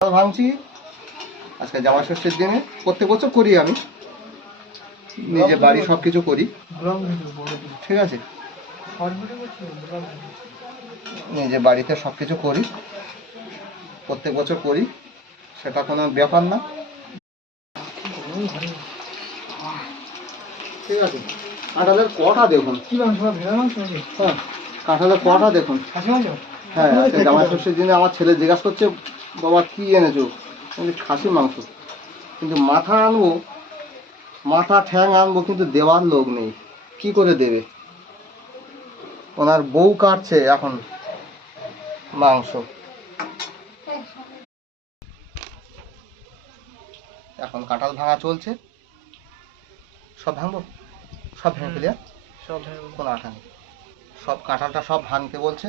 ভাঙছি আজকে জামাই ষষ্ঠীর দিনে। প্রত্যেক বছর করি, আমি নিজে বাড়ি সব কিছু করি, ঠিক আছে, নিজে বাড়িতে সব কিছু করি, প্রত্যেক বছর করি, সেটা কোনো ব্যাপার না, ঠিক আছে। কাঁঠালের কটা দেখুন, হ্যাঁ কাঁঠালের কটা দেখুন। হ্যাঁ আজকে জামাই ষষ্ঠীর দিনে আমার ছেলে জিজ্ঞাসা করছে, বাবা কী এনেছো? খাসির মাংস, কিন্তু মাথা আনবো, মাথা ঠ্যাং আনবো, কিন্তু দেওয়ার লোক নেই, কি করে দেবে? ওনার বউ কাটছে এখন মাংস। এখন কাঁঠাল ভাঙা চলছে, সব ভাঙবো, সব ভেঙে ফেলি, সব কোনো আঠা নেই, সব কাঁঠালটা সব ভাঙতে বলছে।